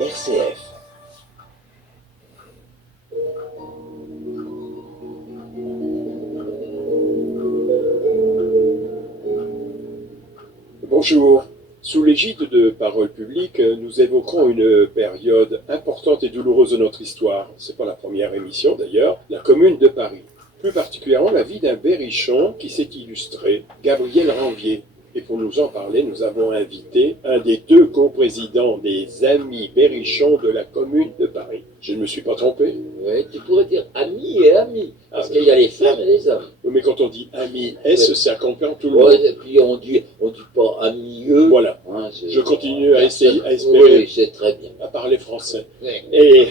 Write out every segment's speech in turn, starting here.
RCF. Bonjour. Sous l'égide de Parole publique, nous évoquerons une période importante et douloureuse de notre histoire. C'est pas la première émission d'ailleurs, la Commune de Paris. Plus particulièrement la vie d'un berrichon qui s'est illustré, Gabriel Ranvier. Et pour nous en parler, nous avons invité un des deux coprésidents des Amis Berrichons de la Commune de Paris. Je ne me suis pas trompé? Oui, tu pourrais dire amis et amis, parce qu'il y a les femmes et les hommes. Mais quand on dit Amis S, ça comprend tout le monde. Ouais, et puis on dit pas amis eux. Voilà. Hein, Je continue à espérer oui, c'est très bien. à parler français. Oui. Et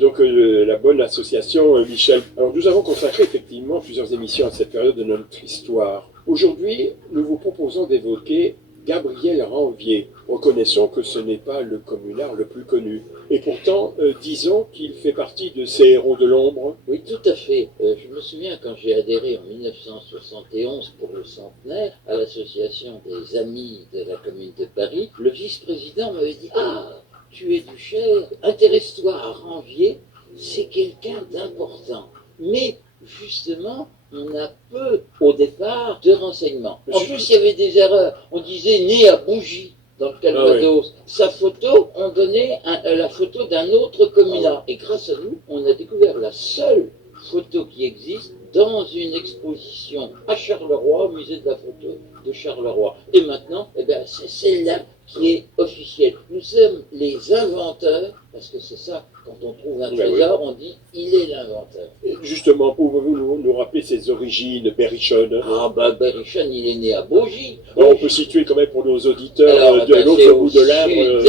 donc la bonne association, Michel. Alors nous avons consacré effectivement plusieurs émissions à cette période de notre histoire. Aujourd'hui, nous vous proposons d'évoquer Gabriel Ranvier. Reconnaissons que ce n'est pas le communard le plus connu. Et pourtant, disons qu'il fait partie de ces héros de l'ombre. Oui, tout à fait. Je me souviens quand j'ai adhéré en 1971 pour le centenaire à l'association des Amis de la Commune de Paris, le vice-président m'avait dit « Ah, tu es du Cher, intéresse-toi à Ranvier, c'est quelqu'un d'important. » Mais justement, on a peu, au départ, de renseignements. En plus, il y avait des erreurs. On disait « né à Bougie ». Dans le Calvados, sa photo, on donnait la photo d'un autre communard. Et grâce à nous, on a découvert la seule photo qui existe dans une exposition à Charleroi, au musée de la photo de Charleroi. Et maintenant, c'est celle-là qui est officielle. Nous sommes les inventeurs, parce que c'est ça, quand on trouve un trésor, on dit « il est l'inventeur ». Justement, pouvez-vous nous rappeler ses origines berrichonnes? Ah Berrichon, il est né à Bougie. On peut situer quand même pour nos auditeurs de l'autre bout de l'Arbre.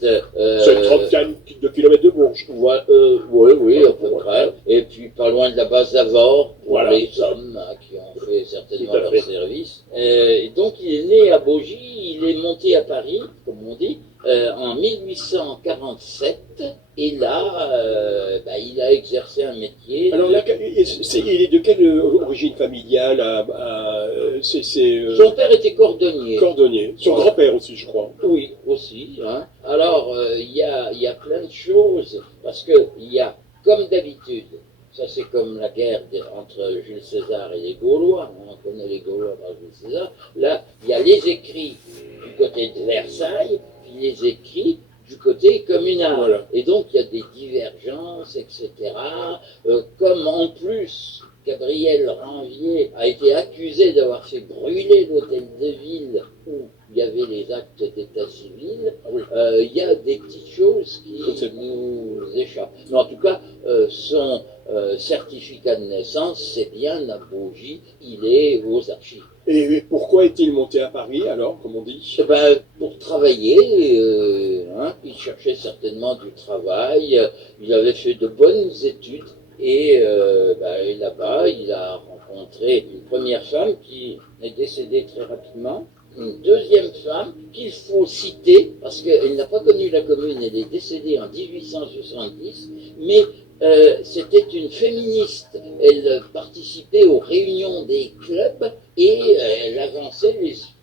C'est une trentaine de kilomètres de Bourges. Oui, à peu près. Et puis pas loin de la base d'Avord, pour les hommes qui ont fait certainement leur service. Et donc il est né à Bougie, il est monté à Paris, comme on dit, en 1847. Et là, il a exercé un métier. Alors là, il est de quelle origine familiale? Son père était cordonnier. Cordonnier. Son grand-père aussi, je crois. Oui, aussi. Hein. Alors, il y a plein de choses, parce qu'il y a, comme d'habitude, ça c'est comme la guerre entre Jules César et les Gaulois, on connaît les Gaulois par Jules César, là, il y a les écrits du côté de Versailles, puis les écrits du côté communal. Voilà. Et donc, il y a des divergences, etc. Comme en plus, Gabriel Ranvier a été accusé d'avoir fait brûler l'hôtel de ville où il y avait les actes d'état civil, il y a des petites choses qui nous échappent. Mais en tout cas, son certificat de naissance, c'est bien à Bougie, il est aux archives. Et pourquoi est-il monté à Paris alors, comme on dit? Pour travailler, il cherchait certainement du travail, il avait fait de bonnes études et là-bas il a rencontré une première femme qui est décédée très rapidement, une deuxième femme qu'il faut citer parce qu'elle n'a pas connu la commune, elle est décédée en 1870, mais c'était une féministe. Elle participait aux réunions des clubs et elle avançait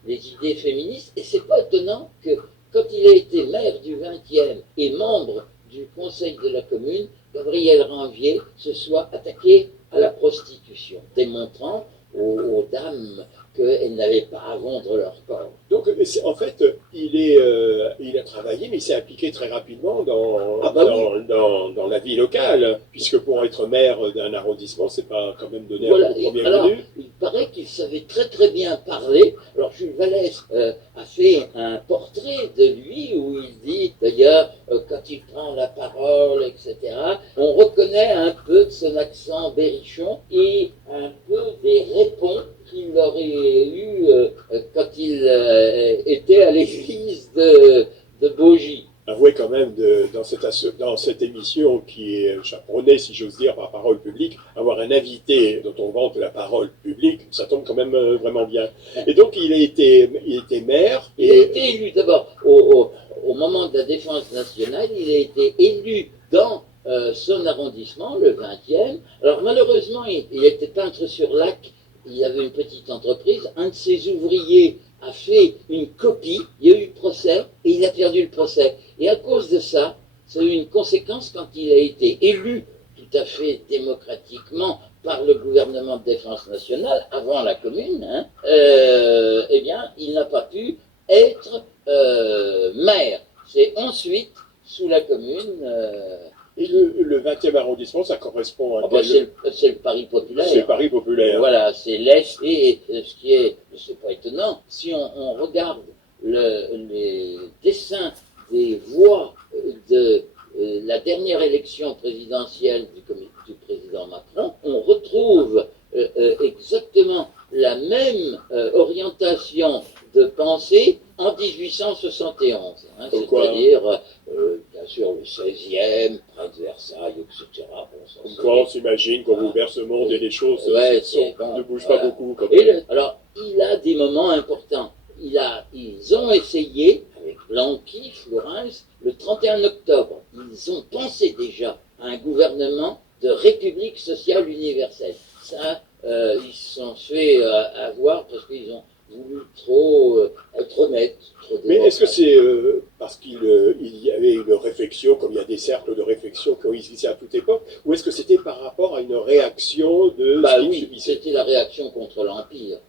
les idées féministes. Et c'est pas étonnant que quand il a été maire du 20e et membre du conseil de la commune, Gabriel Ranvier se soit attaqué à la prostitution, démontrant aux dames qu'elles n'avaient pas à vendre leur corps. Donc, en fait, il a travaillé, mais il s'est impliqué très rapidement dans la vie locale, puisque pour être maire d'un arrondissement, c'est pas quand même donné au premier venu. Il paraît qu'il savait très très bien parler. Alors, Jules Vallès a fait un portrait de lui où il dit, d'ailleurs, quand il prend la parole, etc., on reconnaît un peu de son accent berrichon et un peu des réponses qu'il aurait eu quand il était à l'église de Bougie. Avouez quand même, dans cette émission qui est chaperonnée, si j'ose dire, par Parole publique, avoir un invité dont on vante la parole publique, ça tombe quand même vraiment bien. Et donc, il était maire. Il a été élu d'abord, au moment de la défense nationale, il a été élu dans son arrondissement, le 20e. Alors malheureusement, il était peintre sur lac, il avait une petite entreprise, un de ses ouvriers a fait une copie, il y a eu procès, et il a perdu perdu le procès. Et à cause de ça, ça a eu une conséquence quand il a été élu tout à fait démocratiquement par le gouvernement de défense nationale, avant la commune, eh bien, il n'a pas pu être maire. C'est ensuite, sous la commune... Et le 20e arrondissement, ça correspond à c'est le Paris populaire. C'est le Paris populaire. Voilà, c'est l'Est. Et ce qui est, c'est pas étonnant, si on regarde les dessins des voix de la dernière élection présidentielle du président Macron, on retrouve exactement la même orientation de pensée en 1871. C'est-à-dire, bien sûr, le 16e, près de Versailles, etc. Comme quoi, on s'imagine qu'au bouleversement des choses ne bougent pas beaucoup. Alors, il a des moments importants. Ils ont essayé, avec Blanqui, Flourens, le 31 octobre, ils ont pensé déjà à un gouvernement de république sociale universelle. Ça, ils se sont fait avoir parce qu'ils ont voulu trop être honnêtes. Mais est-ce que c'est parce qu'il y avait une réflexion, comme il y a des cercles de réflexion qui ont existé à toute époque, ou est-ce que c'était par rapport à une réaction de... Oui, c'était la réaction contre l'Empire.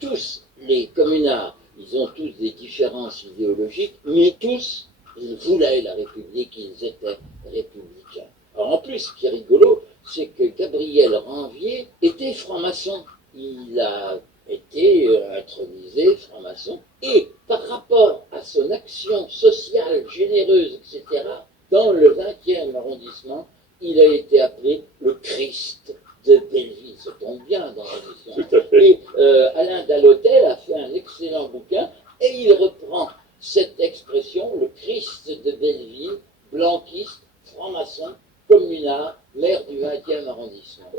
Tous, les communards, ils ont tous des différences idéologiques, mais tous, ils voulaient la République, ils étaient républicains. Alors en plus, ce qui est rigolo, c'est que Gabriel Ranvier était franc-maçon. Il a été intronisé franc-maçon. Et par rapport à son action sociale, généreuse, etc., dans le 20e arrondissement, il a été appelé le Christ de Belleville. Ça tombe bien dans l'émission. Et Alain Dallotel a fait un excellent bouquin et il reprend cette expression, le Christ de Belleville, blanquiste, franc-maçon, communard, maire du 20e arrondissement.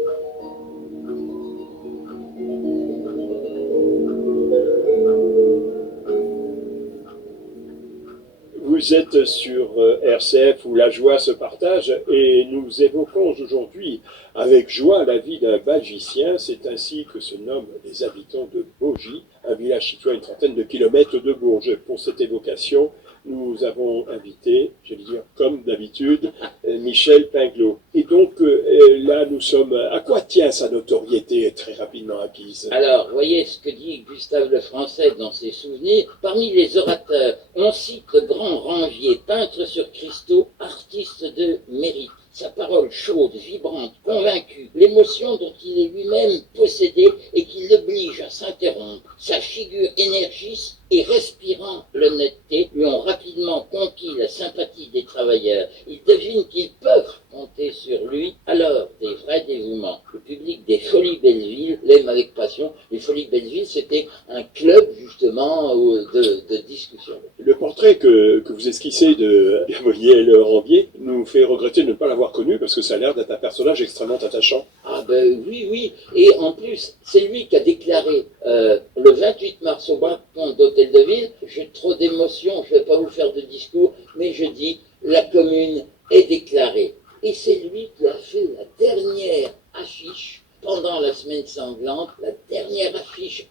Vous êtes sur RCF où la joie se partage et nous évoquons aujourd'hui avec joie la vie d'un Bagicien. C'est ainsi que se nomment les habitants de Baugy, un village situé à une trentaine de kilomètres de Bourges. Pour cette évocation, nous avons invité, je vais dire comme d'habitude, Michel Pinglot. Et donc là, nous sommes... À quoi tient sa notoriété très rapidement acquise? Alors, voyez ce que dit Gustave Lefrançais dans ses souvenirs. Parmi les orateurs, on cite le grand Ranvier, peintre sur cristaux, artiste de mérite. Sa parole chaude, vibrante, convaincue, l'émotion dont il est lui-même possédé et qui l'oblige à s'interrompre, sa figure énergiste et respirant l'honnêteté lui ont rapidement conquis la sympathie des travailleurs. Ils devinent qu'ils peuvent compter sur lui, alors des vrais dévouements. Le public des Folies Belleville l'aime avec passion. Les Folies Belleville, c'était un club justement de discussion. Le portrait que vous esquissez de Gabriel Ranvier nous fait regretter de ne pas l'avoir connu parce que ça a l'air d'être un personnage extrêmement attachant. Ah ben oui, et en plus, c'est lui qui a déclaré le 28 mars au balcon d'Hôtel de Ville, j'ai trop d'émotions, je ne vais pas vous faire de discours, mais je dis, la commune est déclarée. Et c'est lui qui a fait la dernière affiche, pendant la semaine sanglante, la dernière affiche.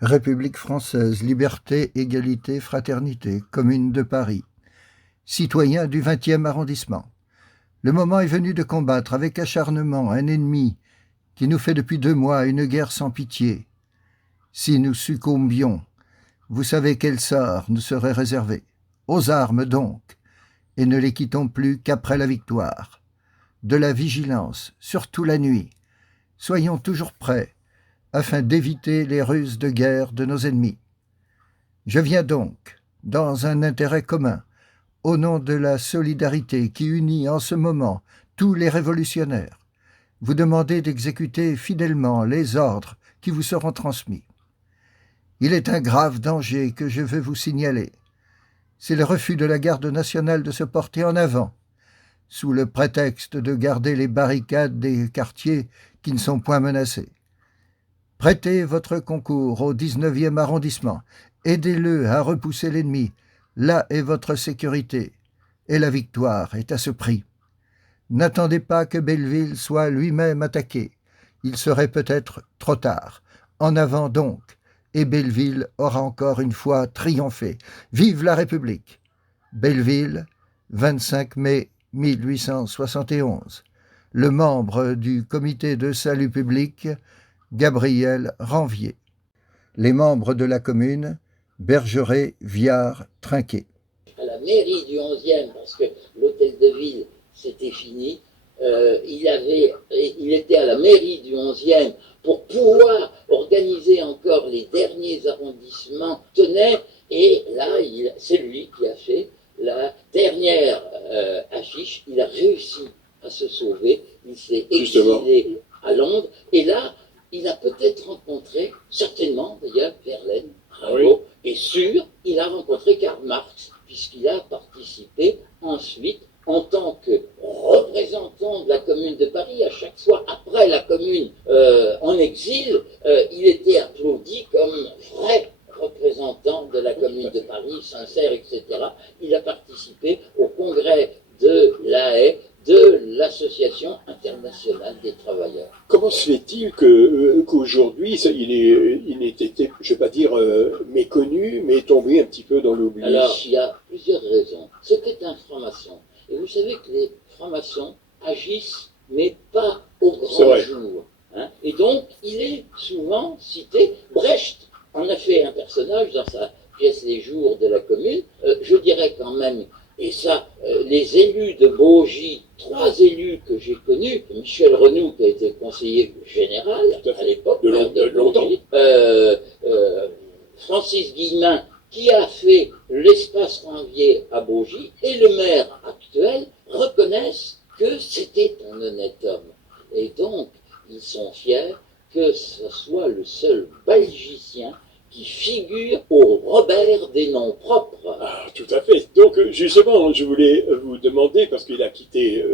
République française, liberté, égalité, fraternité, Commune de Paris. Citoyens du 20e arrondissement. Le moment est venu de combattre avec acharnement un ennemi qui nous fait depuis 2 mois une guerre sans pitié. Si nous succombions, vous savez quel sort nous serait réservé. Aux armes donc, et ne les quittons plus qu'après la victoire. De la vigilance, surtout la nuit. Soyons toujours prêts, afin d'éviter les ruses de guerre de nos ennemis. Je viens donc, dans un intérêt commun, au nom de la solidarité qui unit en ce moment tous les révolutionnaires, vous demander d'exécuter fidèlement les ordres qui vous seront transmis. Il est un grave danger que je veux vous signaler. C'est le refus de la garde nationale de se porter en avant, sous le prétexte de garder les barricades des quartiers qui ne sont point menacés. Prêtez votre concours au 19e arrondissement, aidez-le à repousser l'ennemi, là est votre sécurité, et la victoire est à ce prix. N'attendez pas que Belleville soit lui-même attaqué, il serait peut-être trop tard. En avant donc, et Belleville aura encore une fois triomphé. Vive la République! Belleville, 25 mai 1871. Le membre du comité de salut public, Gabriel Ranvier. Les membres de la commune, Bergeret, Viard, Trinquet. À la mairie du 11e, parce que l'hôtel de ville, c'était fini, il était à la mairie du 11e pour pouvoir organiser encore les derniers arrondissements, tenait, et là, c'est lui qui a fait la dernière affiche. Il a réussi à se sauver, il s'est exilé à Londres, et là, il a peut-être rencontré, certainement d'ailleurs, Verlaine, Rimbaud, et sûr, il a rencontré Karl Marx, puisqu'il a participé ensuite en tant que représentant de la Commune de Paris. À chaque fois, après la Commune en exil, il était applaudi comme vrai représentant de la Commune de Paris, sincère, etc. Il a participé au congrès de La Haye, de l'Association internationale des travailleurs. Comment se fait-il qu'aujourd'hui, il ait été, je ne vais pas dire méconnu, mais tombé un petit peu dans l'oubli? Alors, il y a plusieurs raisons. C'était un franc-maçon. Et vous savez que les francs-maçons agissent, mais pas au grand jour. Hein. Et donc, il est souvent cité. Brecht en a fait un personnage dans sa pièce Les Jours de la Commune. Je dirais quand même, et ça, les élus de Baugy, 3 élus que j'ai connus, Michel Renoux, qui a été conseiller général à l'époque, de longtemps, Francis Guillemin, qui a fait l'espace Ranvier à Baugy, et le maire actuel reconnaissent que c'était un honnête homme. Et donc, ils sont fiers que ce soit le seul Belgicien qui figure au Robert des noms propres. Ah, tout à fait. Donc, justement, je voulais vous demander, parce qu'il a quitté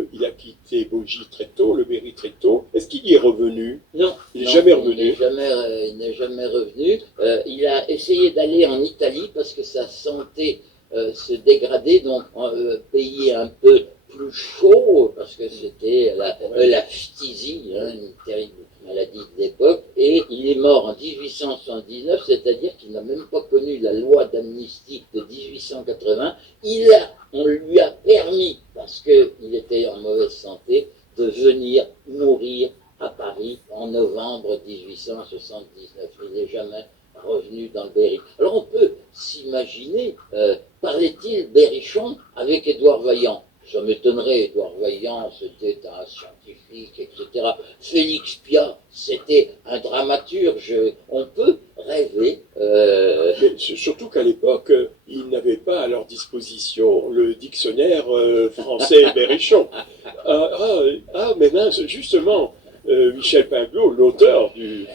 Baugy très tôt, le Berry très tôt, est-ce qu'il y est revenu? Non. Il n'est jamais revenu. Il n'est jamais revenu. Il a essayé d'aller en Italie parce que sa santé se dégradait, donc pays un peu plus chaud, parce que c'était la phtisie, une terrible maladie de l'époque, et il est mort en 1879, c'est-à-dire qu'il n'a même pas connu la loi d'amnistie de 1880. On lui a permis, parce qu'il était en mauvaise santé, de venir mourir à Paris en novembre 1879. Il n'est jamais revenu dans le Berry. Alors on peut s'imaginer, parlait-il Berrichon avec Édouard Vaillant? Ça m'étonnerait, Édouard Vaillant, c'était un scientifique, etc. Félix Piat, c'était un dramaturge. On peut rêver. Mais surtout qu'à l'époque, ils n'avaient pas à leur disposition le dictionnaire français Berrichon. Mais mince, justement, Michel Pinglot, l'auteur du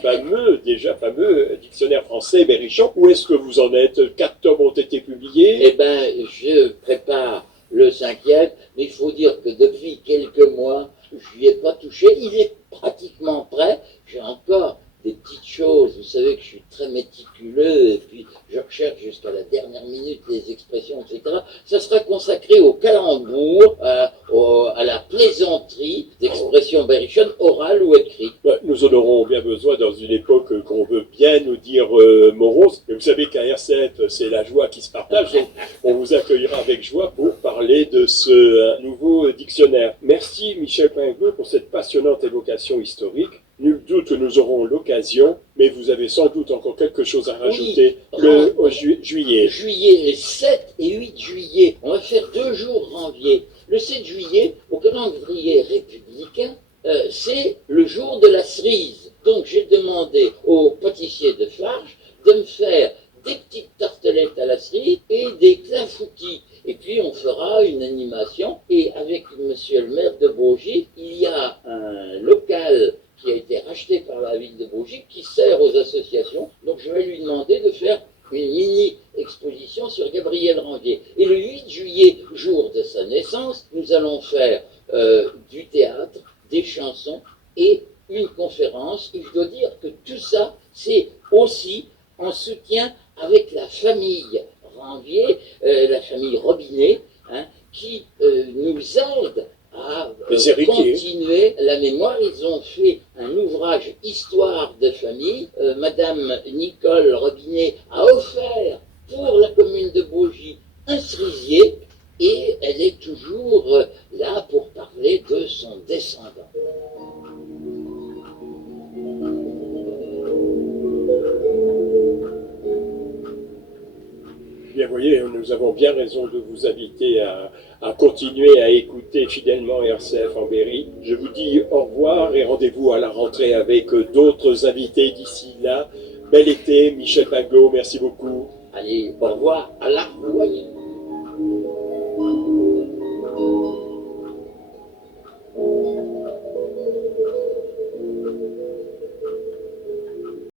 déjà fameux dictionnaire français Berrichon, où est-ce que vous en êtes? 4 tomes ont été publiés? Eh bien, je prépare le 5e, mais il faut dire que depuis quelques mois, je n'y ai pas touché. Il est pratiquement prêt. J'ai encore des petites choses. Vous savez que je suis très méticuleux et puis je recherche jusqu'à la dernière minute les expressions, etc. Ça sera consacré au calembour, à la plaisanterie d'expressions berrichonnes, orales ou écrites. Nous en aurons bien besoin dans une époque qu'on veut bien nous dire morose. Et vous savez qu'à RCF, c'est la joie qui se partage. Donc on vous accueillera avec joie pour parler de ce nouveau dictionnaire. Merci Michel Pinglot pour cette passionnante évocation historique. Nul doute que nous aurons l'occasion, mais vous avez sans doute encore quelque chose à rajouter. Oui, Juillet. Juillet, les 7 et 8 juillet. On va faire 2 jours Ranvier. Le 7 juillet, au calendrier républicain, c'est le jour de la cerise. Donc j'ai demandé au pâtissier de Farges de me faire des petites tartelettes à la cerise et des clafoutis. Et puis on fera une animation. Et avec monsieur le maire de Baugy, il y a un local qui a été racheté par la ville de Baugy, qui sert aux associations. Donc je vais lui demander de faire une mini-exposition sur Gabriel Ranvier. Et le 8 juillet, jour de sa naissance, nous allons faire du théâtre, des chansons et une conférence. Et je dois dire que tout ça, c'est aussi en soutien avec la famille Ranvier, la famille Robinet, qui nous aide à continuer la mémoire. Ils ont fait un ouvrage Histoire de famille. Madame Nicole Robinet a offert pour la commune de Baugy un cerisier et elle est toujours là pour parler de son descendant. Bien, vous voyez, nous avons bien raison de vous inviter à continuer à écouter fidèlement RCF en Berry. Je vous dis au revoir et rendez-vous à la rentrée avec d'autres invités d'ici là. Bel été, Michel Pingot, merci beaucoup. Allez, au revoir, à la prochaine.